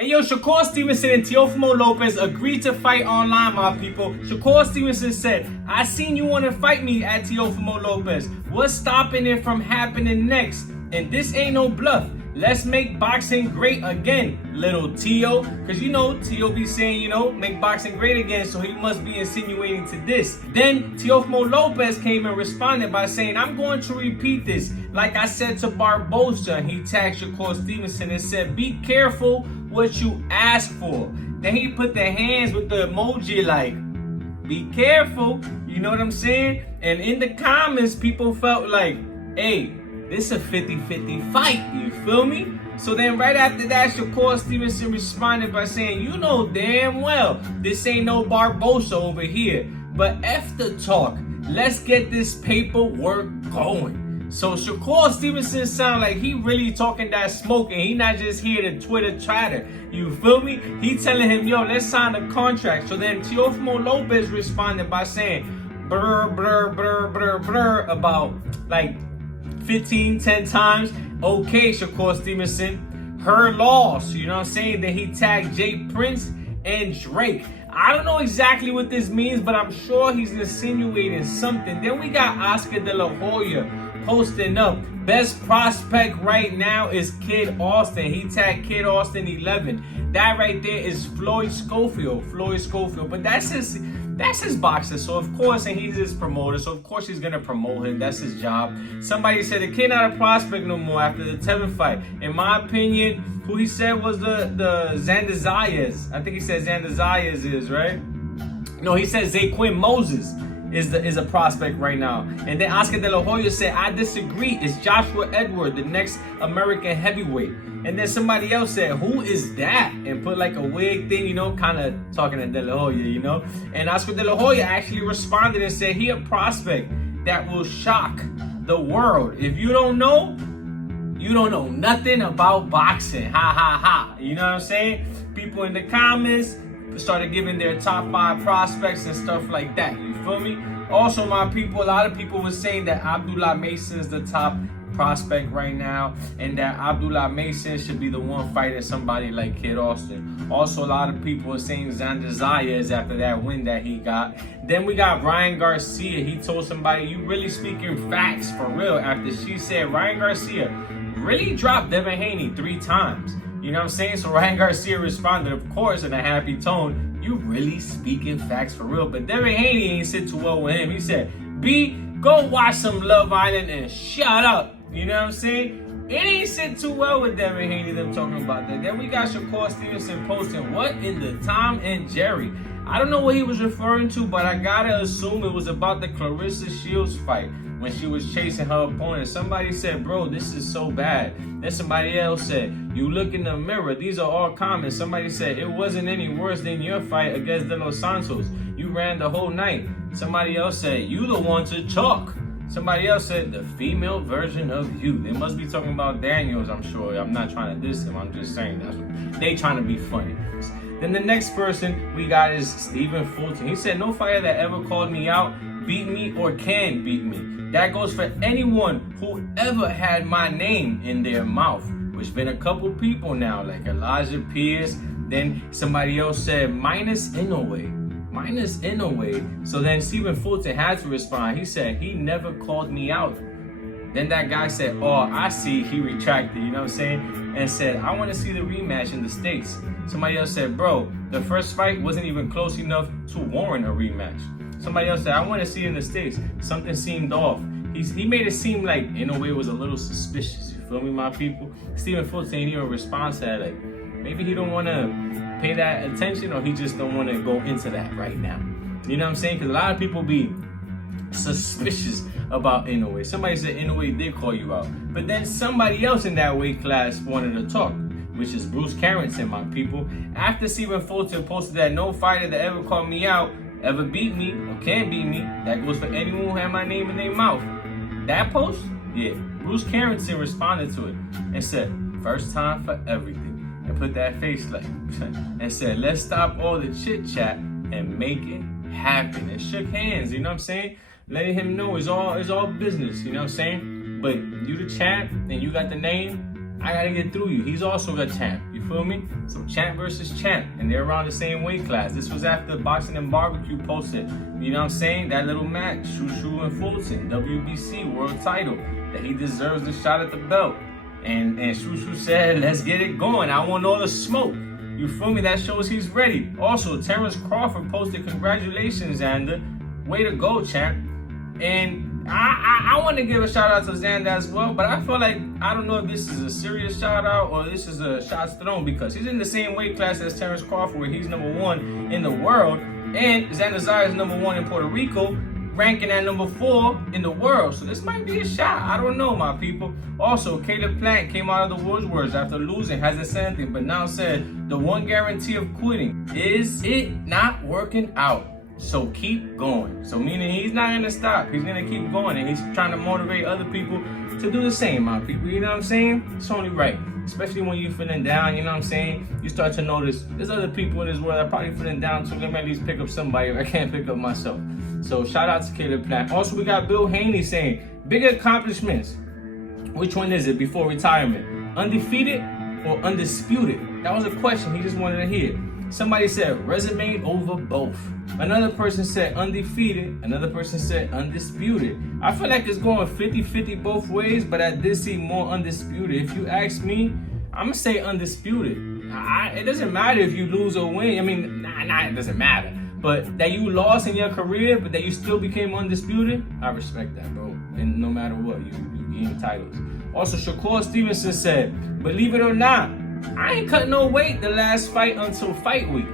Hey yo, Shakur Stevenson and Teofimo Lopez agreed to fight online, my people. Shakur Stevenson said, I seen you want to fight me at Teofimo Lopez. What's stopping it from happening next? And this ain't no bluff. Let's make boxing great again, little Teo. Because you know, Teo be saying, make boxing great again. So he must be insinuating to this. Then Teofimo Lopez came and responded by saying, I'm going to repeat this. Like I said to Barbosa, he tagged Shakur Stevenson and said, be careful what you ask for. Then he put the hands with the emoji like, be careful. You know what I'm saying? And in the comments, people felt like, hey, this a 50-50 fight, you feel me? So then right after that, Shakur Stevenson responded by saying, you know damn well, this ain't no Barbosa over here. But F the talk, let's get this paperwork going. So Shakur Stevenson sound like he really talking that smoke and he not just here to Twitter chatter. You feel me? He telling him, yo, let's sign a contract. So then Teofimo Lopez responded by saying, brr, brr, brr, brr, brr, about like 10 times. Okay, Shakur Stevenson, her loss, you know what I'm saying? Then he tagged Jay Prince and Drake. I don't know exactly what this means, but I'm sure he's insinuating something. Then we got Oscar De La Hoya posting up. Best prospect right now is Kid Austin. He tagged Kid Austin 11. That right there is Floyd Schofield. But that's his boxer, so of course, and he's his promoter, so of course he's gonna promote him. That's his job. Somebody said the kid not a prospect no more after the Tevin fight. In my opinion, who he said was the Zander Xayas. I think he said Zander Xayas is, right? No, he said Zaquin Moses is a prospect right now. And then Oscar De La Hoya said, I disagree. It's Joshua Edward, the next American heavyweight. And then somebody else said, who is that? And put like a wig thing, kind of talking to De La Hoya, And Oscar De La Hoya actually responded and said he a prospect that will shock the world. If you don't know, you don't know nothing about boxing. Ha ha ha. You know what I'm saying? People in the comments started giving their top 5 prospects and stuff like that. You feel me? Also, my people, a lot of people were saying that Abdullah Mason is the top prospect right now, and that Abdullah Mason should be the one fighting somebody like Kid Austin. Also, a lot of people are saying Zander Xayas after that win that he got. Then we got Ryan Garcia. He told somebody, you really speaking facts for real, after she said Ryan Garcia really dropped Devin Haney 3 times. You know what I'm saying? So Ryan Garcia responded, of course, in a happy tone, you really speaking facts for real. But Devin Haney ain't sit too well with him. He said, B, go watch some Love Island and shut up. You know what I'm saying? It ain't sit too well with Devin Haney, them talking about that. Then we got Shakur Stevenson posting, what in the Tom and Jerry? I don't know what he was referring to, but I gotta assume it was about the Clarissa Shields fight when she was chasing her opponent. Somebody said, bro, this is so bad. Then somebody else said, you look in the mirror. These are all comments. Somebody said, it wasn't any worse than your fight against De Los Santos. You ran the whole night. Somebody else said, you the one to chalk. Somebody else said, the female version of you. They must be talking about Daniels, I'm sure. I'm not trying to diss him. I'm just saying that's what they trying to be funny. Then the next person we got is Stephen Fulton. He said, no fighter that ever called me out beat me or can beat me. That goes for anyone who ever had my name in their mouth, which been a couple people now, like Elijah Pierce. Then somebody else said, minus Inoue. So then Stephen Fulton had to respond. He said, he never called me out. Then that guy said, oh, I see. He retracted, you know what I'm saying? And said, I want to see the rematch in the States. Somebody else said, bro, the first fight wasn't even close enough to warrant a rematch. Somebody else said, I want to see it in the States. Something seemed off. He made it seem like, in a way, it was a little suspicious. You feel me, my people? Stephen Fulton didn't even respond to that. Like, maybe he don't want to pay that attention, or he just don't want to go into that right now. You know what I'm saying? Because a lot of people be suspicious about Inoue. Somebody said Inoue did call you out. But then somebody else in that weight class wanted to talk, which is Bruce Carrington, my people. After Stephen Fulton posted that no fighter that ever called me out ever beat me or can beat me, that goes for anyone who had my name in their mouth. That post? Yeah. Bruce Carrington responded to it and said, first time for everything. And put that face like, and said, let's stop all the chit chat and make it happen. And shook hands, you know what I'm saying? Letting him know it's all business, you know what I'm saying? But you the champ and you got the name, I gotta get through you. He's also a champ. You feel me? So champ versus champ, and they're around the same weight class. This was after Boxing and Barbecue posted, you know what I'm saying, that little match, Shushu and Fulton, WBC world title, that he deserves the shot at the belt. And Shushu said, let's get it going. I want all the smoke. You feel me? That shows he's ready. Also, Terence Crawford posted, congratulations, Zander. Way to go, champ. And I want to give a shout out to Zander as well, but I feel like, I don't know if this is a serious shout out or this is a shots thrown, because he's in the same weight class as Terence Crawford, where he's #1 in the world, and Zander Xayas is #1 in Puerto Rico, ranking at #4 in the world. So this might be a shot. I don't know, my people. Also, Caleb Plant came out of the woodworks after losing, hasn't said anything, but now said the one guarantee of quitting is it not working out. So keep going. So meaning he's not gonna stop. He's gonna keep going, and he's trying to motivate other people to do the same, my people. You know what I'm saying? It's only right. Especially when you're feeling down, you know what I'm saying? You start to notice there's other people in this world that are probably feeling down too. Let me at least pick up somebody if I can't pick up myself. So shout out to Caleb Plant. Also, we got Bill Haney saying, big accomplishments. Which one is it before retirement? Undefeated or undisputed? That was a question he just wanted to hear. Somebody said resume over both. Another person said undefeated. Another person said undisputed. I feel like it's going 50-50 both ways, but I did see more undisputed. If you ask me, I'm going to say undisputed. It doesn't matter if you lose or win. I mean, it doesn't matter. But that you lost in your career, but that you still became undisputed, I respect that, bro. And no matter what, you gain titles. Also, Shakur Stevenson said, believe it or not, I ain't cut no weight the last fight until fight week.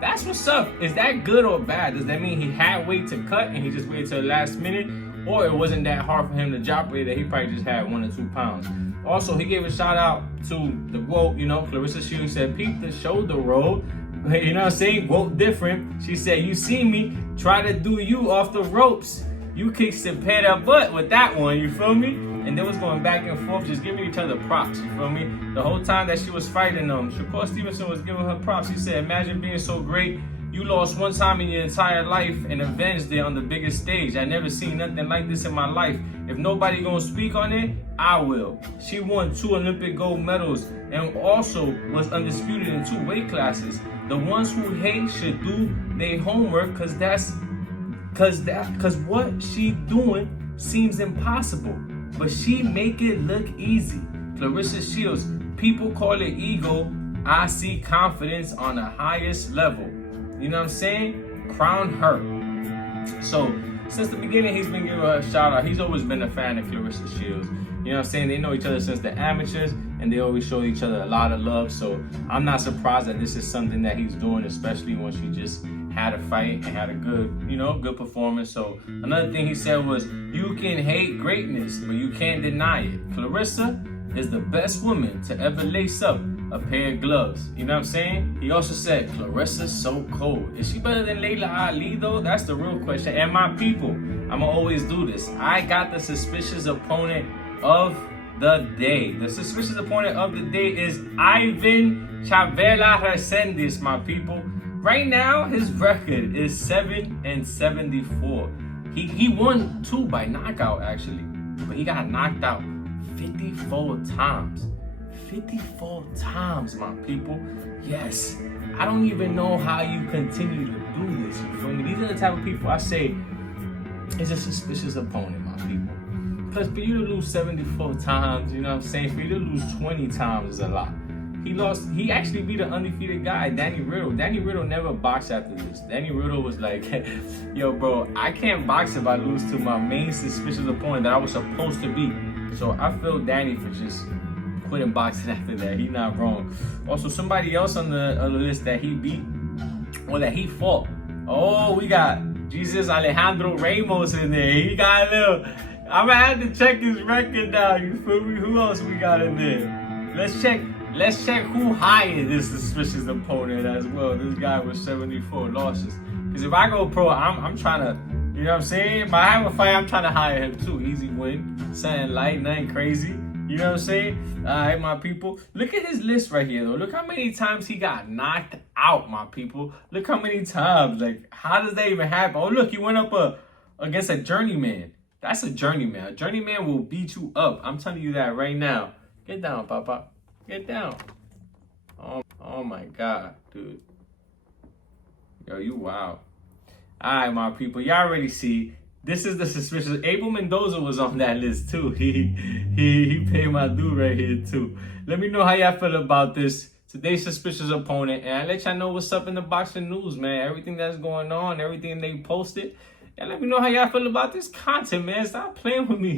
That's what's up. Is that good or bad? Does that mean he had weight to cut and he just waited till the last minute? Or it wasn't that hard for him to drop weight, that he probably just had 1 or 2 pounds? Also, he gave a shout out to the GOAT, you know, Clarissa Shields said, peep the shoulder roll. You know what I'm saying? GOAT different. She said, you see me, try to do you off the ropes. You kick some pad up butt with that one, you feel me? And they was going back and forth, just giving each other props, you feel me? The whole time that she was fighting them, Shakur Stevenson was giving her props. He said, imagine being so great, you lost one time in your entire life and avenged it on the biggest stage. I never seen nothing like this in my life. If nobody gonna speak on it, I will. She won 2 Olympic gold medals and also was undisputed in 2 weight classes. The ones who hate should do their homework, cause what she doing seems impossible, but she make it look easy. Clarissa Shields, people call it ego. I see confidence on the highest level. You know what I'm saying? Crown her. So since the beginning, he's been giving her a shout out. He's always been a fan of Clarissa Shields. You know what I'm saying? They know each other since the amateurs, and they always show each other a lot of love. So I'm not surprised that this is something that he's doing, especially when she just had a fight and had a good, you know, good performance. So another thing he said was, you can hate greatness, but you can't deny it. Clarissa is the best woman to ever lace up a pair of gloves. You know what I'm saying? He also said, Clarissa's so cold. Is she better than Laila Ali though? That's the real question. And my people, I'ma always do this. I got the suspicious opponent of the day. The suspicious opponent of the day is Ivan Chavela Hercendis, my people. Right now, his record is 7-74. He won 2 by knockout, actually. But he got knocked out 54 times. 54 times, my people. Yes. I don't even know how you continue to do this. You feel me? These are the type of people I say is a suspicious opponent, my people. Because for you to lose 74 times, you know what I'm saying? For you to lose 20 times is a lot. He actually beat an undefeated guy, Danny Riddle. Danny Riddle never boxed after this. Danny Riddle was like, yo, bro, I can't box if I lose to my main suspicious opponent that I was supposed to beat. So I feel Danny for just quitting boxing after that. He's not wrong. Also, somebody else on the list that he beat, or that he fought. Oh, we got Jesus Alejandro Ramos in there. He got a little... I'm gonna have to check his record now. You feel me? Who else we got in there? Let's check who hired this suspicious opponent as well. This guy with 74 losses. Because if I go pro, I'm trying to, you know what I'm saying? If I have a fight, I'm trying to hire him too. Easy win. Something light, nothing crazy. You know what I'm saying? Alright, my people. Look at his list right here, though. Look how many times he got knocked out, my people. Look how many times. Like, how does that even happen? Oh, look, he went up against a journeyman. That's a journeyman. A journeyman will beat you up. I'm telling you that right now. Get down, Papa. Get down. Oh my God, dude. Yo, you wow. Alright, my people. Y'all already see. This is the suspicious. Abel Mendoza was on that list too. He paid my due right here too. Let me know how y'all feel about this. Today's suspicious opponent. And I let y'all know what's up in the boxing news, man. Everything that's going on, everything they posted. And let me know how y'all feel about this content, man. Stop playing with me.